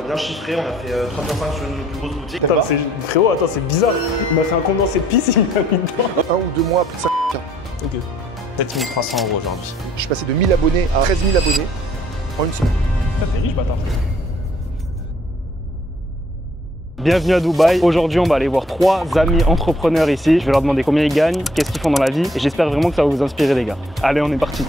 a bien chiffré, on a fait 3,5 sur une de nos plus grosses boutiques. Attends, frérot, attends, c'est bizarre. Il m'a fait un condensé de pisse, il m'a mis dedans. 1 ou 2 mois, plus de 5K. Ok. 7300 € aujourd'hui. Je suis passé de 1000 abonnés à 13 000 abonnés en une semaine. T'es riche, bâtard. Bienvenue à Dubaï. Aujourd'hui, on va aller voir 3 amis entrepreneurs ici. Je vais leur demander combien ils gagnent, qu'est-ce qu'ils font dans la vie. Et j'espère vraiment que ça va vous inspirer, les gars. Allez, on est parti.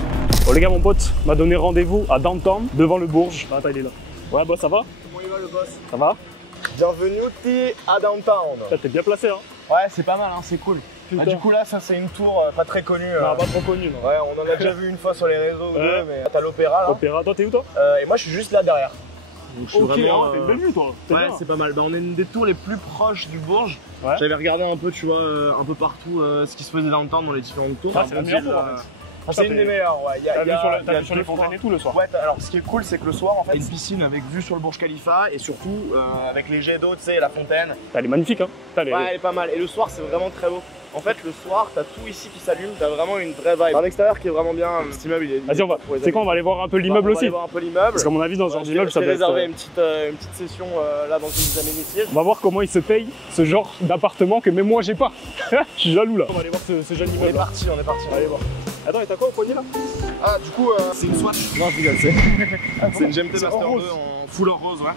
Bon, les gars, mon pote m'a donné rendez-vous à Downtown, devant le Bourges. Ah, attends, il est là. Ouais, boss, ça va? Comment il va le boss? Ça va? Bienvenue à Downtown. T'es bien placé, hein? Ouais, c'est pas mal, hein, c'est cool. Ah, du coup là, ça c'est une tour pas très connue. Non, pas trop connue, non. Ouais, on en a déjà vu une fois sur les réseaux ou deux, mais t'as l'opéra là. Opéra, toi t'es où toi? Et moi je suis juste là derrière. Donc, je suis vraiment, t'as une belle vue toi. Ouais, c'est pas mal. Bah, on est une des tours les plus proches du Bourges. Ouais. J'avais regardé un peu, tu vois, un peu partout ce qui se faisait dans le temps dans les différentes tours. Ah, c'est la meilleure tour en fait. C'est une des meilleures, ouais. T'as vu sur les fontaines et tout le soir? Ouais, alors ce qui est cool, c'est que le soir, en fait, il y a une piscine avec vue sur le Burj Khalifa et surtout avec les jets d'eau, tu sais, la fontaine. Elle est magnifique, hein? Ouais, elle est pas mal. Et le soir, c'est vraiment très beau. En fait, le soir, t'as tout ici qui s'allume, t'as vraiment une vraie vibe. Un extérieur qui est vraiment bien. Cet immeuble, il est. Vas-y, on va. C'est quoi, on va aller voir un peu l'immeuble aussi? On va aller voir un peu l'immeuble. Parce qu'à mon avis, dans ce genre d'immeuble, ça doit être. Réserver une petite session là dans une aménities. On va voir comment il se paye ce genre d'appartement que même moi j'ai pas. Je suis jaloux là. On va aller voir ce jeune immeuble. On est parti. On va aller voir. Attends, et t'as quoi au poignet là? Ah, du coup, c'est une Swatch. Non, je rigole, c'est une GMT Master 2 en full or rose, ouais.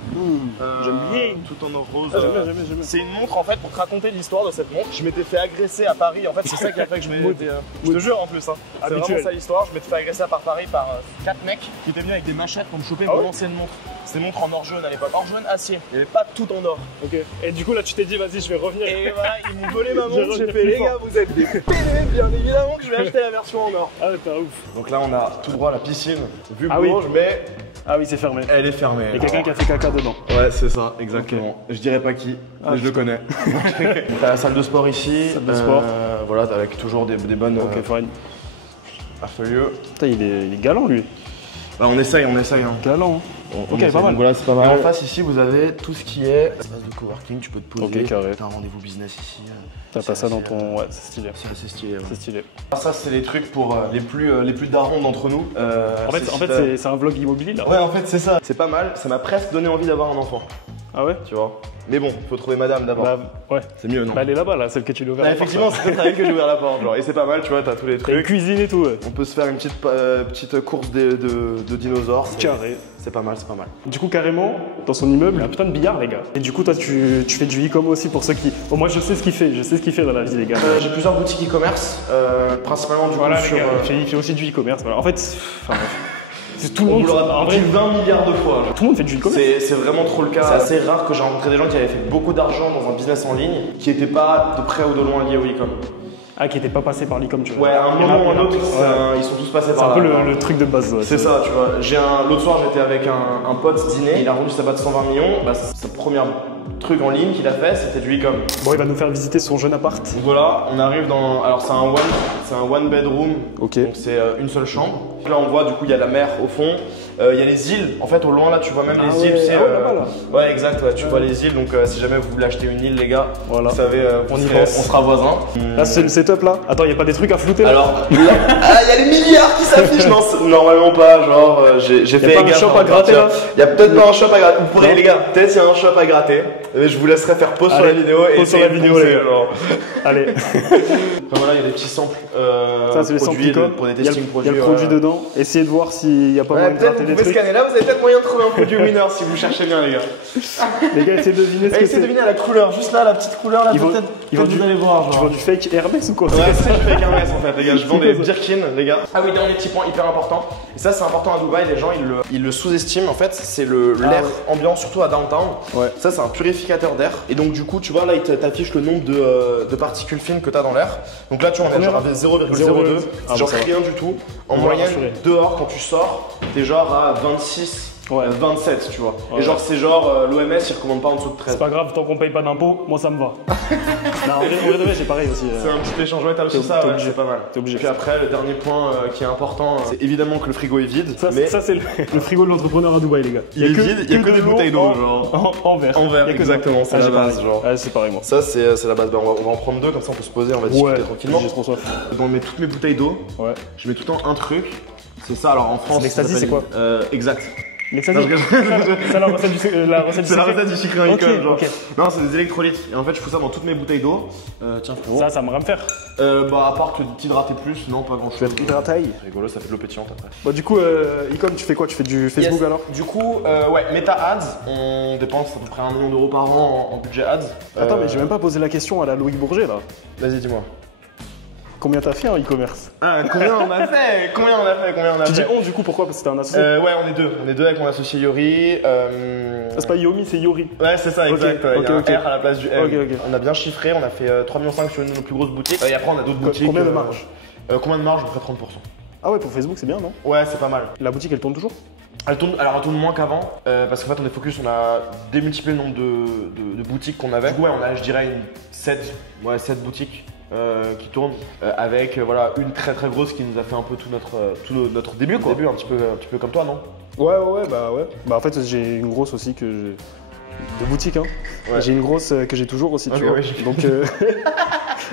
J'aime bien. Tout en or rose. J'aime bien. C'est une montre en fait, pour te raconter l'histoire de cette montre. Je m'étais fait agresser à Paris. En fait, c'est ça qui a fait que je m'étais. Je te jure en plus, hein. C'est vraiment ça l'histoire. Je m'étais fait agresser à Paris par 4 mecs qui étaient venus avec des machettes pour me choper mon ancienne montre. C'était une montre en or jaune à l'époque. Or jaune acier. Il n'y avait pas tout en or. Ok. Et du coup, là, tu t'es dit, vas-y, je vais revenir. Et voilà, ils m'ont volé ma montre. J'ai fait, les gars, vous êtes des pédés. Bien évidemment que je vais acheter la version en or. Ah, t'es un ouf. Donc là, on a tout droit à la piscine, vue Ah oui. Bourges, mais Ah oui, c'est fermé. elle est fermée. Il y a quelqu'un qui a fait caca dedans. Ouais, c'est ça, exactement. Je dirais pas qui, mais je le connais. T'as la salle de sport ici. Salle de sport. Voilà, avec toujours des bonnes Ok, fine. lieux. Putain, il est galant lui. Bah, on essaye, hein. Galant. Ok, pas mal. Voilà, c'est pas mal. Et en face ici, vous avez tout ce qui est espace de coworking, tu peux te poser. Ok, carré. T'as un rendez-vous business ici. T'as pas ça dans ton. Ouais, c'est stylé. C'est assez stylé. Ouais. C'est stylé. Ça, c'est les trucs pour les plus darons d'entre nous. En fait, c'est un vlog immobilier là. Ouais, en fait, c'est ça. C'est pas mal. Ça m'a presque donné envie d'avoir un enfant. Ah ouais? Tu vois. Mais bon, faut trouver madame d'abord. Bah, ouais. C'est mieux, non? Bah, elle est là-bas, là, celle que tu l'as ouvert. Effectivement, c'est peut-être à elle que j'ai ouvert la porte. Genre. Et c'est pas mal, tu vois, t'as tous les T'as une trucs. cuisine et tout, ouais. On peut se faire une petite course de dinosaures. Carré. C'est pas mal, c'est pas mal. Du coup, carrément, dans son immeuble, il y a un putain de billard, les gars. Et du coup, toi, tu fais du e-com aussi pour ceux qui. Bon, moi, je sais ce qu'il fait. Je sais ce qu'il fait dans la vie, les gars. J'ai plusieurs boutiques e-commerce, principalement du Voilà, coup sur. il fait aussi du e-commerce. Voilà. En fait, enfin, tout le monde. En vrai, 20 milliards de fois. Genre. Tout le monde fait du e-commerce. C'est vraiment trop le cas. C'est assez rare que j'ai rencontré des gens qui avaient fait beaucoup d'argent dans un business en ligne qui n'étaient pas de près ou de loin liés au e-com. Ah, qui était pas passé par l'e-com, tu vois. Ouais, à un moment ou un autre, ils sont tous passés par là. C'est un peu le truc de base. Ouais, c'est ça, tu vois. L'autre soir, j'étais avec un pote dîner, il a rendu sa boîte de 120 millions. Bah, sa première truc en ligne qu'il a fait, c'était du e-com. Bon, il va nous faire visiter son jeune appart. Donc voilà, on arrive dans. Alors, c'est un one bedroom. Ok. Donc, c'est une seule chambre. Là, on voit, du coup, il y a la mer au fond. Il y a les îles, en fait au loin là tu vois même les îles, c'est là-bas, là. Ouais exact, ouais, tu vois les îles, donc si jamais vous voulez acheter une île les gars, voilà. Vous savez, on y pense. On sera voisins. Là c'est le setup là. Attends, il y a pas des trucs à flouter là? Alors, il y a les milliards qui s'affichent. Non, normalement pas, genre j'ai fait un shop à gratter là. Il y a peut-être pas un shop à gratter. Vous pourrez les gars, peut-être il y a un shop à gratter. Mais je vous laisserai faire pause sur la vidéo et sur la vidéo les gars. Allez. Enfin voilà, il y a des petits samples ça, c'est les produits samples pour des testings produits. Il y a le produit dedans. Essayez de voir s'il n'y a pas moyen de gratter des trucs. Vous pouvez scanner là, vous avez peut-être moyen de trouver un produit winner si vous cherchez bien les gars. Les gars, essayez de deviner ce que c'est. Essayez de deviner la couleur, juste là, la petite couleur là, peut-être vous allez voir. Tu vends du fake Hermès ou quoi? Ouais, c'est du fake Hermès en fait les gars, je vends des Birkin les gars. Ah oui, dernier petit point hyper important. Et ça c'est important à Dubaï, les gens ils le sous-estiment en fait, c'est l'air ambiant, surtout à downtown. Ouais. Ça c'est un purificateur d'air. Et donc du coup tu vois là il t'affiche le nombre de particules fines que tu as dans l'air. Donc là tu vois on est genre à 0,02, c'est genre rien du tout. En moyenne dehors quand tu sors, t'es genre à 26. Ouais. 27 tu vois. Ouais. Et genre c'est genre l'OMS il recommande pas en dessous de 13. C'est pas grave, tant qu'on paye pas d'impôts, moi ça me va. Non, en vrai c'est pareil aussi. C'est un petit échange, ouais t'as aussi ça, ouais, c'est pas mal. T'es obligé. Puis après le dernier point qui est important, c'est évidemment que le frigo est vide. Ça c'est le frigo de l'entrepreneur à Dubaï les gars. Il est vide, il y a que des bouteilles d'eau genre. En verre. En verre, exactement, c'est la base genre. Ouais c'est pareil moi. Ça c'est la base, on va en prendre deux comme ça on peut se poser, on va discuter tranquillement. J'ai trop soif. On met toutes mes bouteilles d'eau, je mets tout le temps un truc. C'est ça alors en France. L'Ecstasy c'est quoi? Exact. C'est la recette du C'est la recette du sucre en icône. Ok. Non, c'est des électrolytes. Et en fait, je fous ça dans toutes mes bouteilles d'eau. Tiens, frérot. Ça me faire. Bah, à part t'hydrater plus, non, pas grand chose. Hydratail. C'est rigolo, ça fait de l'eau pétillante après. Bah, du coup, Icom, tu fais quoi? Tu fais du Facebook alors? Du coup, ouais, Meta Ads, on dépense à peu près 1 million d'euros par an en budget ads. Attends, mais j'ai même pas posé la question à la Loïc Bourget là. Vas-y, dis-moi. Combien t'as fait en e-commerce? Ah, combien on a fait? Tu dis on du coup, pourquoi? Parce que c'était un associé. Ouais, on est deux. On est deux avec mon associé Yori. C'est pas Yomi, c'est Yori. Ouais, c'est ça, exact. Il y a un R à la place du M. Ok. On a bien chiffré, on a fait 3,5 millions sur une de nos plus grosses boutiques. Et après, on a d'autres boutiques. Combien de marge? Combien de marge? À peu près 30%. Ah ouais, pour Facebook, c'est bien, non? Ouais, c'est pas mal. La boutique, elle tourne toujours? Elle tourne moins qu'avant, parce qu'en fait on est focus, on a démultiplié le nombre de boutiques qu'on avait. Du coup, ouais, on a, je dirais, 7 boutiques qui tournent, avec voilà, une très grosse qui nous a fait un peu tout notre début, quoi. Début un petit peu comme toi, non? Ouais, bah ouais. Bah en fait, j'ai une grosse aussi que j'ai... De boutique, hein. Ouais. J'ai une grosse que j'ai toujours aussi, tu vois. Ouais, donc,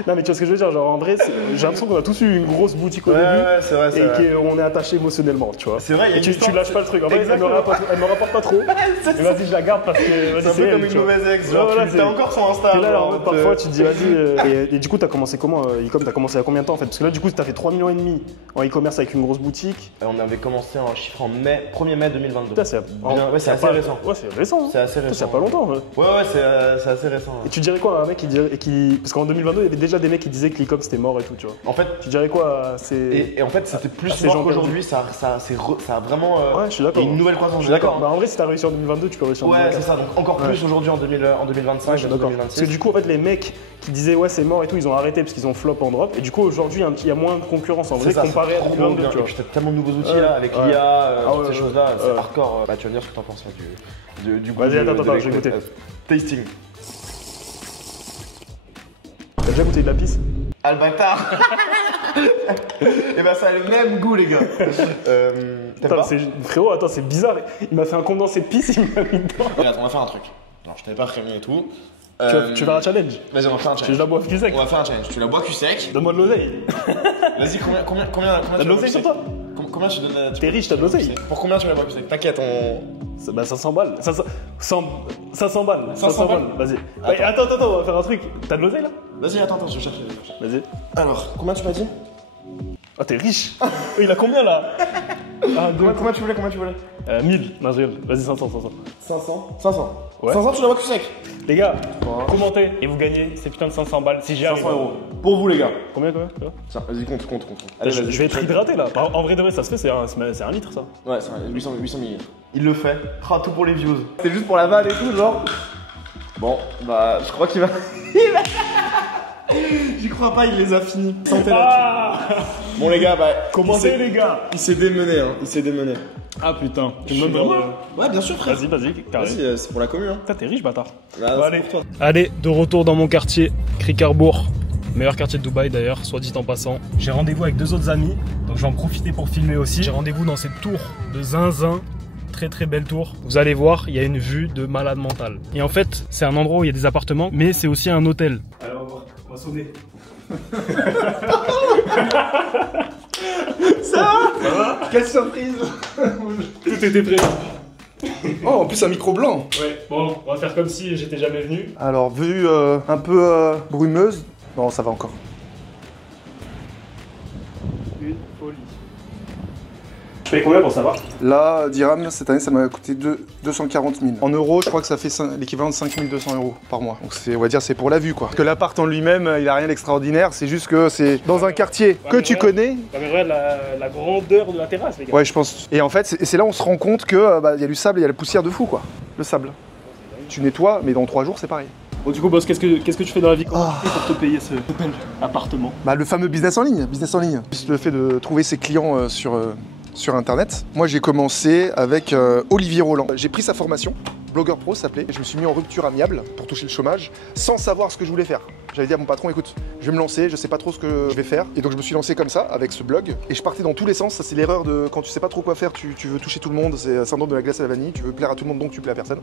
non, mais tu vois ce que je veux dire, genre en vrai, j'ai l'impression qu'on a tous eu une grosse boutique au début. Ouais, c'est vrai. Et qu'on est attaché émotionnellement, tu vois. C'est vrai, et tu lâches pas le truc. En vrai, elle me rapporte pas trop. Mais vas-y, je la garde parce que. C'est un peu comme une mauvaise ex, genre t'as encore son Insta. Et là, parfois, tu te dis, vas-y. Et du coup, t'as commencé comment, e-com? T'as commencé à combien de temps en fait? Parce que là, du coup, t'as fait 3,5 millions en e-commerce avec une grosse boutique. On avait commencé un chiffre en 1er mai 2022. Ouais, c'est assez récent. Ouais, c'est récent. C'est assez récent. Ça pas longtemps. Ouais, c'est assez récent. Et tu dirais quoi à un mec qui. Parce qu'en 2022, il y avait déjà des mecs qui disaient que l'e-com c'était mort et tout, tu vois. En fait, tu dirais quoi et en fait, c'était plus mort qu'aujourd'hui, ça a vraiment. Ouais, je suis d'accord. Une nouvelle croissance. Je suis d'accord. Bah en vrai, si t'as réussi en 2022, tu peux réussir en 2024. Ouais, c'est ça. Donc encore plus aujourd'hui en 2025, en 2026. Parce que du coup, en fait, les mecs qui disaient ouais, c'est mort et tout, ils ont arrêté parce qu'ils ont flop en drop. Et du coup, aujourd'hui, il y a moins de concurrence en vrai comparé à 2022. Tu vois. T'as tellement de nouveaux outils là, avec l'IA, toutes ces choses-là, c'est hardcore. Bah, tu vas me dire ce que t'en penses du goût. Vas-y, attends, je vais goûter. Tasting. T'as déjà goûté de la pisse? Ah le bâtard. Et bah ça a le même goût les gars. Frérot, attends, c'est bizarre. Il m'a fait un condensé de pisse, il m'a mis dedans. Regarde, on va faire un truc. Alors je t'avais pas prévenu et tout. Tu veux un challenge? Vas-y, on va faire un challenge. Tu la bois cul sec? On va faire un challenge. Tu la bois cul sec. Donne-moi de l'oseille. Vas-y, combien t'as de l'oseille sur toi? Combien tu donnes? T'es riche, t'as de l'oseille. Pour combien tu la bois cul sec? T'inquiète, Bah 500 balles. 500 balles. 500 balles. Vas-y. Attends, on va faire un truc. T'as de l'oseille là? Vas-y, attends, je vais chercher. Vas-y. Alors, combien tu m'as dit? Ah, t'es riche. Il a combien là? Combien tu voulais? 1000. Non, je rigole. Vas-y, 500. 500. Ouais. 500, tu la bois cul sec. Les gars, commentez et vous gagnez ces putains de 500 balles si j'y arrive. 500 €. Pour vous les gars. Combien? Vas-y, compte. Allez, je vais être hydraté là. En vrai de vrai, ça se fait, c'est un litre ça. Ouais, c'est 800 millilitres. Il le fait. Tout pour les views. C'est juste pour la vanne et tout, genre. Bon, bah, je crois qu'il va. J'y crois pas, il les a finis. Santé là-dessus. Bon les gars, bah. Commentez les gars. Il s'est démené, hein. Ah putain. Tu me donnes vraiment? Ouais, bien sûr, frère. Vas-y, carré. Vas-y, c'est pour la commune, hein. Putain, t'es riche, bâtard. Bah, allez. Pour toi. Allez, de retour dans mon quartier, Krikarbourg. Meilleur quartier de Dubaï d'ailleurs, soit dit en passant. J'ai rendez-vous avec 2 autres amis, donc je vais en profiter pour filmer aussi. J'ai rendez-vous dans cette tour de zinzin. Très belle tour. Vous allez voir, il y a une vue de malade mental. Et en fait, c'est un endroit où il y a des appartements, mais c'est aussi un hôtel. Alors, on va sonner. Ça va? Quelle surprise. Tout était prévu. Oh, en plus un micro blanc. Ouais, bon, on va faire comme si j'étais jamais venu. Alors, vue un peu brumeuse. Non, ça va encore. Une folie. Tu payes combien pour savoir? Là, dirham, cette année, ça m'a coûté 240 000. En euros, je crois que ça fait l'équivalent de 5 200 € par mois. Donc on va dire c'est pour la vue quoi. Parce que l'appart en lui-même, il a rien d'extraordinaire, c'est juste que c'est dans un quartier que tu connais. Ouais, mais regarde la grandeur de la terrasse les gars. Ouais, je pense. Et en fait, c'est là où on se rend compte que y a du sable et il y a la poussière de fou quoi. Le sable. Tu nettoies, mais dans 3 jours, c'est pareil. Bon, du coup, boss, qu'est-ce que tu fais dans la vie pour te payer ce appartement? Bah, le fameux business en ligne. Juste le fait de trouver ses clients sur internet. Moi j'ai commencé avec Olivier Roland. J'ai pris sa formation, blogueur pro ça s'appelait, et je me suis mis en rupture amiable pour toucher le chômage sans savoir ce que je voulais faire. J'avais dit à mon patron écoute, je vais me lancer, je sais pas trop ce que je vais faire. Et donc je me suis lancé comme ça avec ce blog et je partais dans tous les sens. Ça c'est l'erreur de quand tu sais pas trop quoi faire, tu veux toucher tout le monde, c'est le syndrome de la glace à la vanille, tu veux plaire à tout le monde donc tu plais à personne.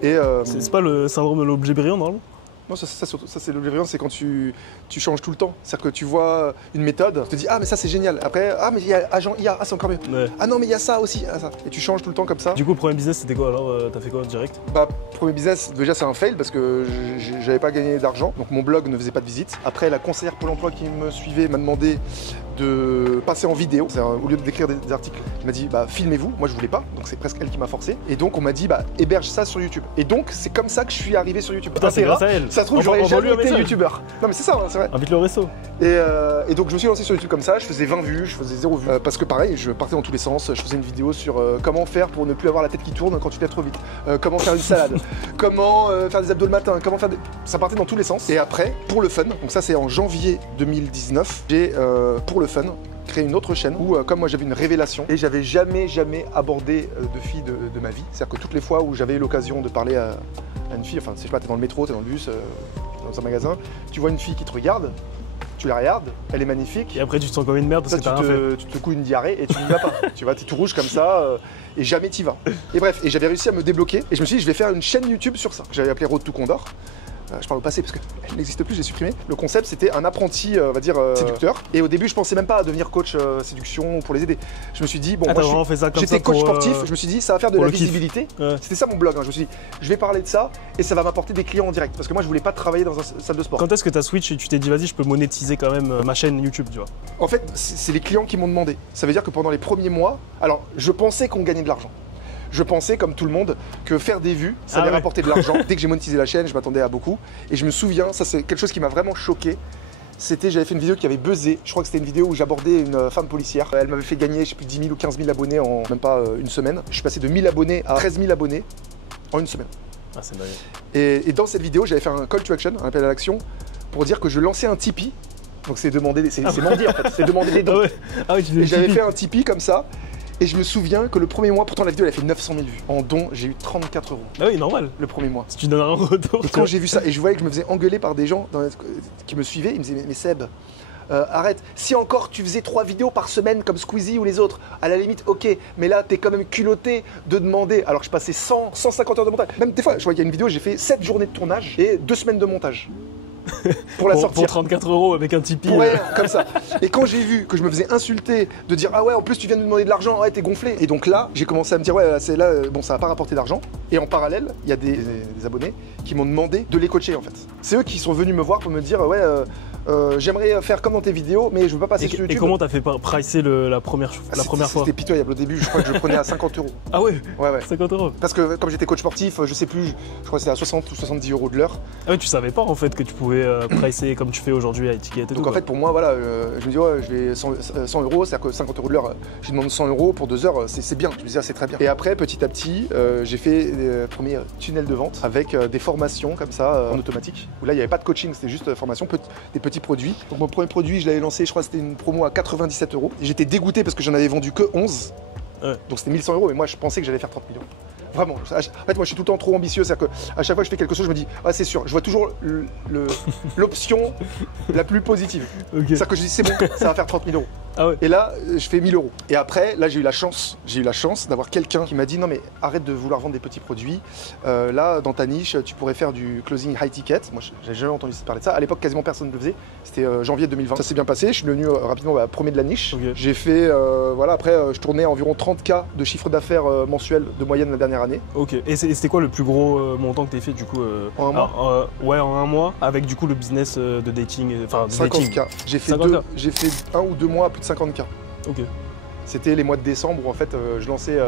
Et c'est pas le syndrome de l'objet brillant normalement? Non, ça c'est l'objet, c'est quand tu changes tout le temps. C'est-à-dire que tu vois une méthode, tu te dis ah mais ça c'est génial. Après ah mais il y a agent IA, ah c'est encore mieux. Ouais. Ah non mais il y a ça aussi, ah, ça. Et tu changes tout le temps comme ça. Du coup, le premier business c'était quoi alors? T'as fait quoi direct? Bah premier business déjà c'est un fail parce que j'avais pas gagné d'argent, donc mon blog ne faisait pas de visite. Après la conseillère Pôle emploi qui me suivait m'a demandé de passer en vidéo. Au lieu d'écrire des articles, elle m'a dit bah filmez-vous. Moi je voulais pas, donc c'est presque elle qui m'a forcé. Et donc on m'a dit bah héberge ça sur YouTube. Et donc c'est comme ça que je suis arrivé sur YouTube. Putain, c'est grâce à elle. Ça se trouve j'aurais jamais été youtubeur. Non mais c'est ça, c'est vrai. Invite le resto. Et donc je me suis lancé sur YouTube comme ça. Je faisais 20 vues, je faisais 0 vues. Parce que pareil, je partais dans tous les sens. Je faisais une vidéo sur comment faire pour ne plus avoir la tête qui tourne quand tu lèves trop vite. Comment faire une salade. Comment faire des abdos le matin. Comment faire des... Ça partait dans tous les sens. Et après, pour le fun, donc ça c'est en janvier 2019, j'ai pour le fun créé une autre chaîne où comme moi j'avais une révélation et j'avais jamais abordé de filles de ma vie. C'est-à-dire que toutes les fois où j'avais eu l'occasion de parler à une fille, enfin je sais pas, t'es dans le métro, t'es dans le bus, dans un magasin, tu vois une fille qui te regarde, tu la regardes, elle est magnifique. Et après tu te sens comme une merde parce que t'as rien fait. Tu te couilles une diarrhée et tu n'y vas pas. Tu vois, t'es tout rouge comme ça et jamais t'y vas. Et bref, et j'avais réussi à me débloquer et je me suis dit je vais faire une chaîne YouTube sur ça. J'avais appelé Road to Condor. Je parle au passé parce qu'elle n'existe plus, j'ai supprimé. Le concept c'était un apprenti, on va dire, séducteur. Et au début je pensais même pas à devenir coach séduction pour les aider. Je me suis dit, bon, moi j'étais coach sportif, je me suis dit ça va faire de la visibilité. Ouais. C'était ça mon blog, hein. Je me suis dit, je vais parler de ça et ça va m'apporter des clients en direct. Parce que moi je voulais pas travailler dans une salle de sport. Quand est-ce que tu as switch et tu t'es dit vas-y je peux monétiser quand même ma chaîne YouTube, tu vois? En fait c'est les clients qui m'ont demandé. Ça veut dire que pendant les premiers mois, alors je pensais qu'on gagnait de l'argent. Je pensais, comme tout le monde, que faire des vues, ça allait rapporter de l'argent. Dès que j'ai monétisé la chaîne, je m'attendais à beaucoup. Et je me souviens, ça c'est quelque chose qui m'a vraiment choqué. C'était, j'avais fait une vidéo qui avait buzzé. Je crois que c'était une vidéo où j'abordais une femme policière. Elle m'avait fait gagner, je sais plus, 10 000 ou 15 000 abonnés en même pas une semaine. Je suis passé de 1000 abonnés à 13 000 abonnés en une semaine. Ah, c'est dingue. Et dans cette vidéo, j'avais fait un call to action, un appel à l'action, pour dire que je lançais un Tipeee. Donc c'est demander, c'est mendier en fait, c'est demander des dons. Ah ouais. Ah oui, et j'avais fait un Tipeee comme ça. Et je me souviens que le premier mois, pourtant la vidéo elle a fait 900 000 vues. En don, j'ai eu 34 €. Ah oui, normal. Le premier mois. Si tu donnes un retour. Et quand j'ai vu ça, et je voyais que je me faisais engueuler par des gens qui me suivaient, ils me disaient mais Seb, arrête, si encore tu faisais 3 vidéos par semaine comme Squeezie ou les autres, à la limite ok, mais là t'es quand même culotté de demander, alors que je passais 150 heures de montage. Même des fois, je vois qu'il y a une vidéo, j'ai fait 7 journées de tournage et 2 semaines de montage. Pour la sortir. Pour 34 € avec un Tipeee. Ouais, comme ça. Et quand j'ai vu que je me faisais insulter, de dire ah ouais, en plus tu viens de me demander de l'argent, ouais, t'es gonflé. Et donc là, j'ai commencé à me dire ouais, c'est là, bon, ça va pas rapporter d'argent. Et en parallèle, il y a des abonnés qui m'ont demandé de les coacher en fait. C'est eux qui sont venus me voir pour me dire ouais, j'aimerais faire comme dans tes vidéos, mais je veux pas passer sur YouTube. Et comment t'as fait pricer la première fois? C'était pitoyable au début, je crois que je le prenais à 50 €. Ah ouais? Ouais. 50 €. Parce que comme j'étais coach sportif, je sais plus, je crois que c'était à 60 ou 70 € de l'heure. Ah ouais, tu savais pas en fait que tu pouvais pricer comme tu fais aujourd'hui à étiquette et tout. Donc en fait pour moi voilà, je me dis ouais, je vais 100 €, c'est-à-dire que 50 € de l'heure, je demande 100 € pour 2 heures, c'est bien, je me dis ah, c'est très bien. Et après petit à petit, j'ai fait les premiers tunnels de vente avec des formations comme ça en automatique, où là il n'y avait pas de coaching, c'était juste formation, des petits produits. Donc mon premier produit, je l'avais lancé, je crois que c'était une promo à 97 €. J'étais dégoûté parce que j'en avais vendu que 11. Ouais. Donc c'était 1100 €, mais moi je pensais que j'allais faire 30 millions. Vraiment. En fait, moi je suis tout le temps trop ambitieux, c'est-à-dire qu'à chaque fois que je fais quelque chose, je me dis, ah c'est sûr, je vois toujours l'option la plus positive. Okay. C'est-à-dire que je dis, c'est bon, ça va faire 30 000 €. Ah ouais. Et là, je fais 1000 €. Et après, là, j'ai eu la chance d'avoir quelqu'un qui m'a dit, non mais arrête de vouloir vendre des petits produits. Là, dans ta niche, tu pourrais faire du closing high ticket. Moi, j'avais jamais entendu parler de ça. À l'époque, quasiment personne ne le faisait. C'était janvier 2020. Ça s'est bien passé. Je suis devenu rapidement premier de la niche. Okay. J'ai fait, voilà, après, je tournais environ 30 K de chiffre d'affaires mensuel de moyenne la dernière année. Ok. Et c'était quoi le plus gros montant que tu as fait du coup en un mois ouais, en un mois, avec du coup le business de dating, enfin 50 K. J'ai fait 1 ou 2 mois à plus de 50 K. Ok. C'était les mois de décembre où en fait je lançais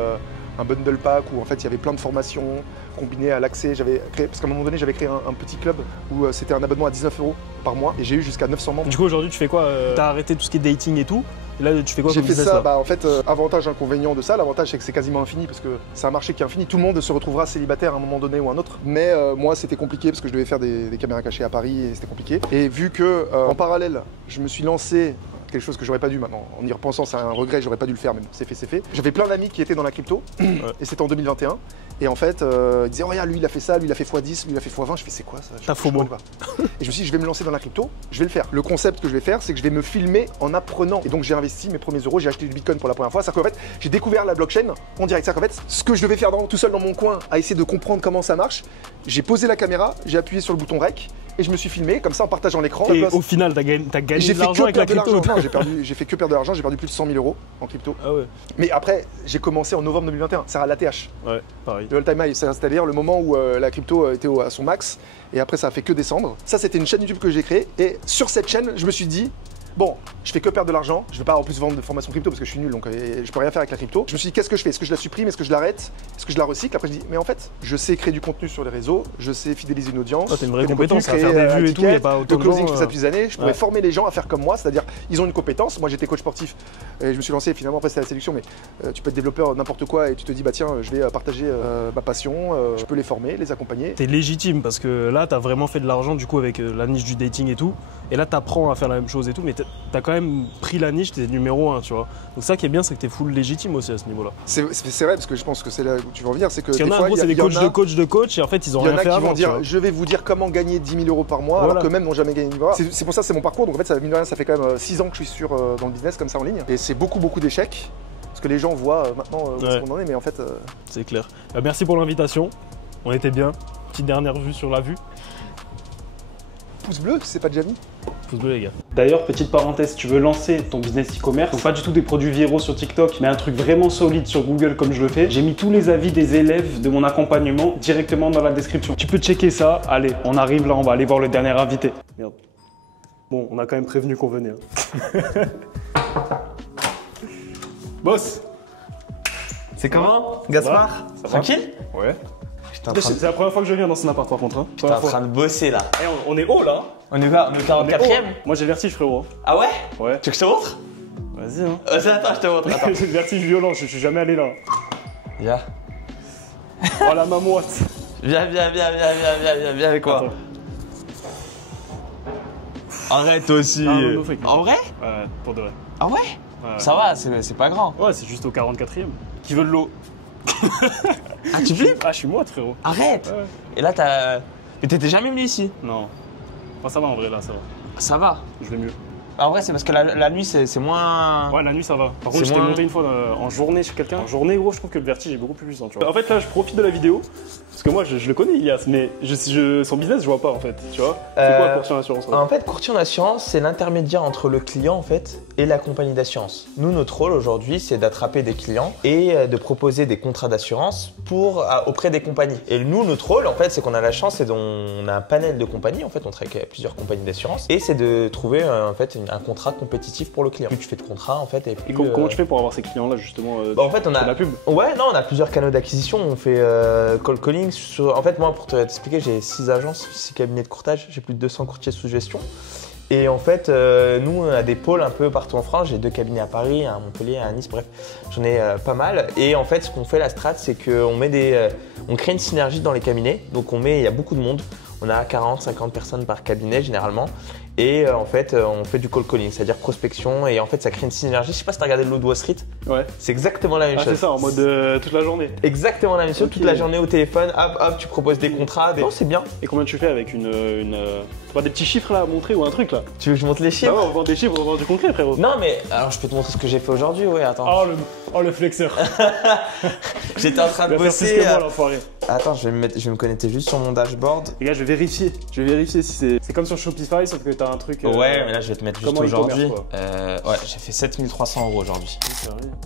un bundle pack où en fait il y avait plein de formations combinées à l'accès. J'avais créé, parce qu'à un moment donné j'avais créé un petit club où c'était un abonnement à 19 € par mois et j'ai eu jusqu'à 900 membres. Du coup aujourd'hui tu fais quoi T'as arrêté tout ce qui est dating et tout. Et là tu fais quoi? J'ai fait ça, en fait avantage inconvénient de ça, l'avantage c'est que c'est quasiment infini parce que c'est un marché qui est infini, tout le monde se retrouvera célibataire à un moment donné ou un autre, mais moi c'était compliqué parce que je devais faire des caméras cachées à Paris et c'était compliqué. Et vu que en parallèle je me suis lancé quelque chose que j'aurais pas dû maintenant. En y repensant, c'est un regret, j'aurais pas dû le faire, mais bon, c'est fait, c'est fait. J'avais plein d'amis qui étaient dans la crypto, et c'était en 2021. Et en fait, ils disaient, oh regarde, lui il a fait ça, lui il a fait x10, lui il a fait x20. Je fais, c'est quoi ça? T'as faux bon. Et je me suis dit, je vais me lancer dans la crypto, je vais le faire. Le concept que je vais faire, c'est que je vais me filmer en apprenant. Et donc j'ai investi mes premiers euros, j'ai acheté du bitcoin pour la première fois. C'est-à-dire qu'en fait, j'ai découvert la blockchain en direct. C'est-à-dire qu'en fait, ce que je devais faire tout seul dans mon coin, à essayer de comprendre comment ça marche, j'ai posé la caméra, j'ai appuyé sur le bouton REC, et je me suis filmé comme ça en partageant l'écran. Et au final, t'as gagné de l'argent avec la crypto? Non, j'ai fait que perdre de l'argent, j'ai perdu plus de 100 000 euros en crypto. Ah ouais. Mais après, j'ai commencé en novembre 2021, c'est à l'ATH. Ouais, pareil. Le all-time high, c'est-à-dire le moment où la crypto était à son max, et après ça a fait que descendre. Ça, c'était une chaîne YouTube que j'ai créée, et sur cette chaîne, je me suis dit, bon, je fais que perdre de l'argent, je vais pas en plus vendre de formation crypto parce que je suis nul, donc je peux rien faire avec la crypto. Je me suis dit, qu'est-ce que je fais? Est-ce que je la supprime? Est-ce que je l'arrête? Est-ce que je la recycle? Après, je dis, mais en fait, je sais créer du contenu sur les réseaux, je sais fidéliser une audience. T'as une vraie compétence à faire des vues et tout, il n'y a pas autant de closing, je fais ça gens. depuis des années, je pourrais former les gens à faire comme moi, c'est-à-dire, ils ont une compétence. Moi, j'étais coach sportif et je me suis lancé, finalement, après, c'était la séduction, mais tu peux être développeur n'importe quoi et tu te dis, bah tiens, je vais partager ma passion, je peux les former, les accompagner. T'es légitime parce que là, t'as vraiment fait de l'argent du coup avec la niche du dating et tout. Et là, t'apprends à faire la même chose et tout, mais t'as quand même pris la niche, t'es numéro 1, tu vois. Donc ça qui est bien, c'est que t'es full légitime aussi à ce niveau-là. C'est vrai, parce que je pense que c'est là où tu vas en venir, c'est que parce qu'il y en a, en gros, c'est des coachs de coach et en fait, ils ont rien fait avant. Il y en a qui vont dire, je vais vous dire comment gagner 10 000 euros par mois, alors que même n'ont jamais gagné 10 000 euros. C'est pour ça, c'est mon parcours. Donc en fait, ça, mine de rien, ça fait quand même 6 ans que je suis dans le business comme ça en ligne. Et c'est beaucoup d'échecs. Parce que les gens voient maintenant où est-ce qu'on en est, mais en fait. C'est clair. Merci pour l'invitation. On était bien. Petite dernière vue sur la vue. Pouce bleu, si c'est pas déjà mis. Pouce bleu, les gars. D'ailleurs, petite parenthèse, tu veux lancer ton business e-commerce, donc pas du tout des produits viraux sur TikTok, mais un truc vraiment solide sur Google comme je le fais. J'ai mis tous les avis des élèves de mon accompagnement directement dans la description. Tu peux checker ça. Allez, on arrive là, on va aller voir le dernier invité. Merde. Bon, on a quand même prévenu qu'on venait. Boss. C'est comment, Gaspard? Tranquille? Ouais. C'est la première fois que je viens dans ce appart par contre. Hein. T'es en train de bosser là. Hey, on est haut là. On est quoi? On est 44ème? Moi j'ai le vertige, frérot. Ah ouais? Ouais. Tu veux que je te montre? Vas-y hein. Attends, je te montre. Attends. J'ai le vertige violent, je suis jamais allé là. Viens. Oh la mamoite. Viens avec moi. Attends. Arrête toi aussi. Non, en vrai? Ouais, pour de vrai. Ah ouais? Ça va, c'est pas grand. Ouais, c'est juste au 44ème. Qui veut de l'eau? Ah, tu flippes? Ah, je suis moi, frérot. Arrête! Ouais. Et là, Mais t'étais jamais venu ici? Non. Enfin, ça va en vrai, là, ça va. Ça va? Je vais mieux. En vrai, c'est parce que la nuit, c'est moins. Ouais, la nuit, ça va. Par contre, j'étais monté une fois en journée chez quelqu'un. En journée, gros, je trouve que le vertige est beaucoup plus puissant. Tu vois. En fait, là, je profite de la vidéo. Parce que moi, je le connais, Ilias, mais son business, je vois pas, en fait. Tu vois. C'est quoi, courtier en assurance? En fait, courtier en assurance, c'est l'intermédiaire entre le client, en fait, et la compagnie d'assurance. Nous, notre rôle aujourd'hui, c'est d'attraper des clients et de proposer des contrats d'assurance auprès des compagnies. Et nous, notre rôle, en fait, c'est qu'on a la chance, on a un panel de compagnies. En fait, on travaille avec plusieurs compagnies d'assurance. Et c'est de trouver, en fait, un contrat compétitif pour le client. Plus tu fais de contrats, en fait, et plus… Et comment tu fais pour avoir ces clients-là, justement? En fait, on a la pub. Ouais, non, on a plusieurs canaux d'acquisition. On fait call calling. En fait, moi, pour t'expliquer, j'ai 6 agences, 6 cabinets de courtage. J'ai plus de 200 courtiers sous gestion. Et en fait, nous, on a des pôles un peu partout en France. J'ai 2 cabinets à Paris, un à Montpellier, un à Nice, bref, j'en ai pas mal. Et en fait, ce qu'on fait, la strat, c'est qu'on on crée une synergie dans les cabinets. Donc, il y a beaucoup de monde. On a 40, 50 personnes par cabinet généralement. Et en fait, on fait du call calling, c'est-à-dire prospection. Et en fait, ça crée une synergie. Je sais pas si tu as regardé le Wall Street. Ouais. C'est exactement la même chose. C'est ça, en mode toute la journée. Exactement la même chose, toute la journée au téléphone. Hop, tu proposes des contrats. Non, c'est bien. Et combien tu fais avec tu vois des petits chiffres là à montrer ou un truc là? Tu veux que je montre les chiffres? Bah ouais, on vend des chiffres, on vend du concret, frérot. Non, mais alors je peux te montrer ce que j'ai fait aujourd'hui, ouais, attends. Oh le flexeur. J'étais en train de bosser. Plus que moi, l'enfoiré. Attends, je vais me connecter juste sur mon dashboard. Les gars, je vais vérifier si c'est comme sur Shopify, sauf que t'as un truc. Ouais, mais là je vais te mettre juste aujourd'hui. Ouais, j'ai fait 7300 € aujourd'hui.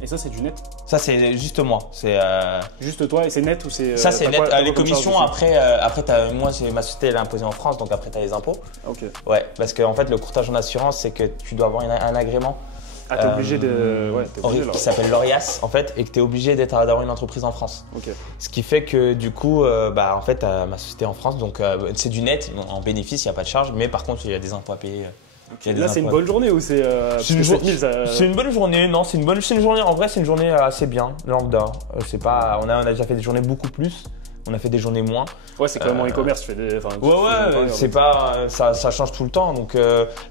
Et ça, c'est du net? Ça, c'est juste moi. C'est juste toi et c'est net ou c'est. Ça, c'est net. Les commissions, après moi, ma société elle est imposée en France, donc après, t'as les impôts. Ok. Ouais, parce qu'en fait, le courtage en assurance, c'est que tu dois avoir un agrément. Ah, t'es obligé de. Ouais, t'es obligé là. Qui s'appelle l'ORIAS en fait, et que t'es obligé d'avoir une entreprise en France. Ok. Ce qui fait que du coup, en fait, t'as ma société en France, donc c'est du net, en bénéfice, il n'y a pas de charge, mais par contre, il y a des impôts à payer. Là, c'est une bonne journée ou c'est. C'est une bonne journée, non, c'est une journée, en vrai, c'est une journée assez bien, lambda. C'est pas, on a déjà fait des journées beaucoup plus. On a fait des journées moins. Ouais, c'est quand même en e-commerce, tu fais des. Ouais, c'est pas. Ça change tout le temps. Donc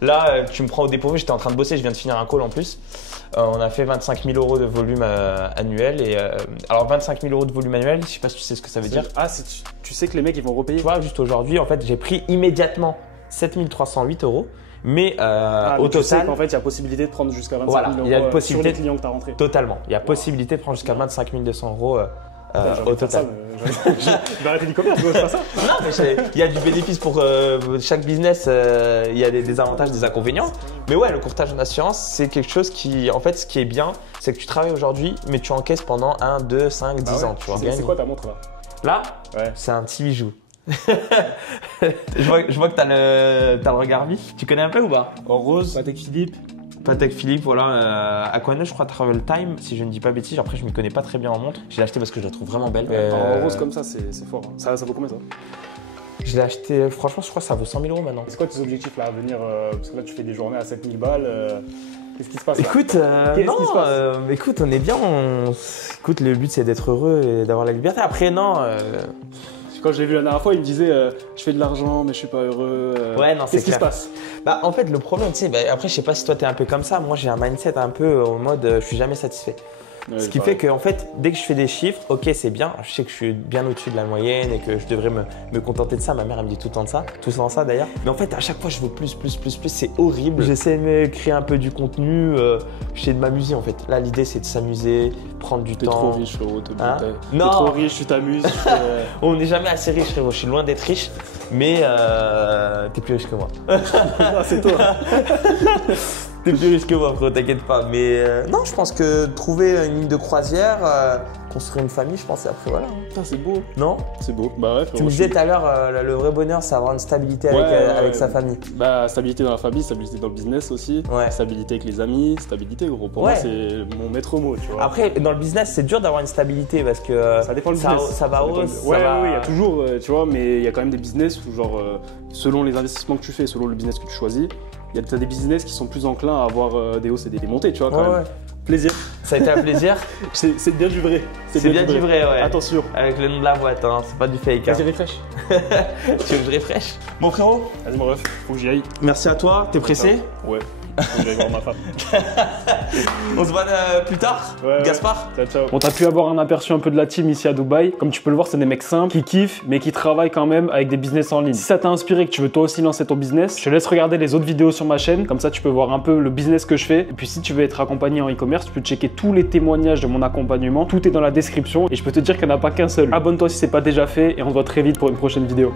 là, tu me prends au dépourvu, j'étais en train de bosser, je viens de finir un call en plus. On a fait 25 000 € de volume annuel. Et, alors, 25 000 € de volume annuel, je sais pas si tu sais ce que ça veut dire. Ah, tu sais que les mecs, ils vont repayer? Tu vois, juste aujourd'hui, en fait, j'ai pris immédiatement 7 308 €. Mais au total. En fait, il y a possibilité de prendre jusqu'à 25 000 € il y a possibilité sur les clients que tu as rentrés. Totalement. Il y a possibilité de prendre jusqu'à 25 200 € au total. Je vais arrêter l'e-commerce, c'est pas ça. Non, mais il y a du bénéfice pour chaque business, il y a des avantages, des inconvénients. Mais ouais, le courtage en assurance, c'est quelque chose qui, en fait, ce qui est bien, c'est que tu travailles aujourd'hui, mais tu encaisses pendant 1, 2, 5, 10 ans. C'est quoi ta montre là? Là, c'est un petit bijou. je vois que t'as le regard vif. Tu connais un peu ou pas? En rose, Patek Philippe. Patek Philippe, voilà. Aquano, je crois, Travel Time, si je ne dis pas bêtises. Après, je ne m'y connais pas très bien en montre. Je l'ai acheté parce que je la trouve vraiment belle. En rose comme ça, c'est fort. Ça vaut combien ça? Je l'ai acheté, franchement, je crois que ça vaut 100 000 € maintenant. C'est quoi tes objectifs là à venir? Parce que là, tu fais des journées à 7000 balles. Qu'est-ce qui se passe là? Écoute, écoute, on est bien. Écoute, le but, c'est d'être heureux et d'avoir la liberté. Après, non. Quand je l'ai vu la dernière fois, il me disait je fais de l'argent, mais je suis pas heureux. Ouais, non, c'est Qu'est-ce qui se passe? Bah, en fait, le problème, tu sais, après, je sais pas si toi, t'es un peu comme ça. Moi, j'ai un mindset un peu au mode je suis jamais satisfait. Ouais, ce qui fait que, en fait, dès que je fais des chiffres, ok, c'est bien. Je sais que je suis bien au-dessus de la moyenne et que je devrais me contenter de ça. Ma mère, elle me dit tout le temps de ça, tout le temps ça d'ailleurs. Mais en fait, à chaque fois, je veux plus. C'est horrible. J'essaie de me créer un peu du contenu. J'essaie de m'amuser en fait. Là, l'idée, c'est de s'amuser, prendre du temps. T'es trop riche, frérot. Non. T'es trop riche, tu t'amuses. On n'est jamais assez riche, frérot. Je suis loin d'être riche, mais t'es plus riche que moi. C'est toi. T'es plus riche que moi, frérot, t'inquiète pas. Mais non, je pense que trouver une ligne de croisière, construire une famille, je pense, après voilà. C'est beau. Non? C'est beau. Bah ouais, tu me disais tout à l'heure, le vrai bonheur, c'est avoir une stabilité avec sa famille. Bah, stabilité dans la famille, stabilité dans le business aussi. Stabilité avec les amis, stabilité, gros. Pour moi, c'est mon maître mot, tu vois. Après, dans le business, c'est dur d'avoir une stabilité parce que ça dépend du business. Ça va haut. Ouais, il y a toujours, tu vois, mais il y a quand même des business où, genre, selon les investissements que tu fais, selon le business que tu choisis, il y a des business qui sont plus enclins à avoir des hausses et des montées, tu vois, quand même. Plaisir. Ça a été un plaisir. C'est bien du vrai. C'est bien du vrai, ouais. Attention. Avec le nom de la boîte, hein. C'est pas du fake. Vas-y, refresh. Tu veux que je refresh? Bon frérot. Vas-y mon ref, faut que j'y aille. Merci à toi, t'es pressé? Ouais. Faut que j'aille voir ma femme. On se voit plus tard, Gaspard. Ciao. On t'a pu avoir un aperçu un peu de la team ici à Dubaï. Comme tu peux le voir, c'est des mecs simples, qui kiffent, mais qui travaillent quand même avec des business en ligne. Si ça t'a inspiré, que tu veux toi aussi lancer ton business, je te laisse regarder les autres vidéos sur ma chaîne. Comme ça, tu peux voir un peu le business que je fais. Et puis, si tu veux être accompagné en e-commerce, tu peux checker tous les témoignages de mon accompagnement. Tout est dans la description. Et je peux te dire qu'il n'y en a pas qu'un seul. Abonne-toi si c'est pas déjà fait. Et on se voit très vite pour une prochaine vidéo.